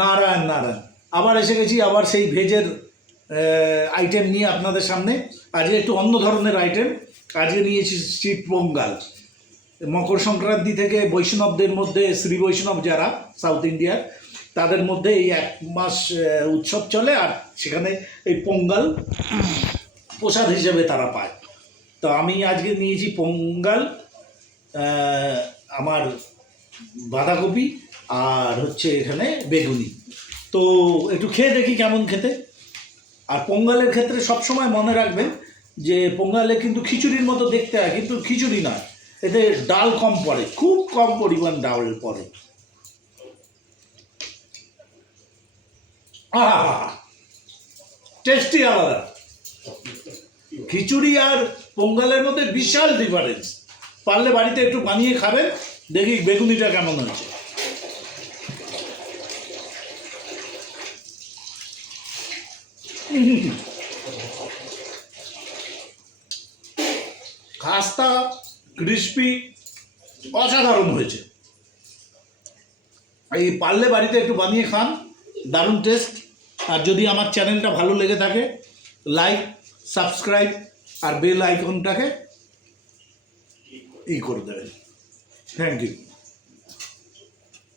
নারায়ণ নারায়ণ, আবার এসে গেছি, আবার সেই ভেজের আইটেম নিয়ে আপনাদের সামনে। আজকে একটু অন্য ধরনের আইটেম। আজকে নিয়েছি স্ট্রিট পোঙ্গাল। মকর সংক্রান্তি থেকে বৈষ্ণবদের মধ্যে, শ্রী বৈষ্ণব যারা সাউথ ইন্ডিয়ার, তাদের মধ্যে এই 1 মাস উৎসব চলে, আর সেখানে এই পোঙ্গাল প্রসাদ হিসেবে তারা পায়। তো আমি আজকে নিয়েছি পোঙ্গাল, আমার বাঁধাকপি আর হচ্ছে এখানে বেগুনি। তো একটু খেয়ে দেখি কেমন খেতে। আর পোঙ্গালের ক্ষেত্রে সবসময় মনে রাখবেন যে পোঙ্গালে কিন্তু খিচুড়ির মতো দেখতে হয়, কিন্তু খিচুড়ি নয়, এতে ডাল কম পড়ে, খুব কম পরিমাণ ডাল পড়ে। আহা, টেস্টি আলাদা। খিচুড়ি আর পোঙ্গালের মধ্যে বিশাল ডিফারেন্স। পারলে বাড়িতে একটু বানিয়ে খাবেন, দেখি বেগুনিটা কেমন হচ্ছে। খাস্তা, ক্রিস্পি, অসাধারণ হয়েছে। এই পারলে বাড়িতে একটু বানিয়ে খান, দারুণ টেস্ট। আর যদি আমার চ্যানেলটা ভালো লেগে থাকে, লাইক, সাবস্ক্রাইব আর বেল আইকনটাকে করে দেবেন। Thank you.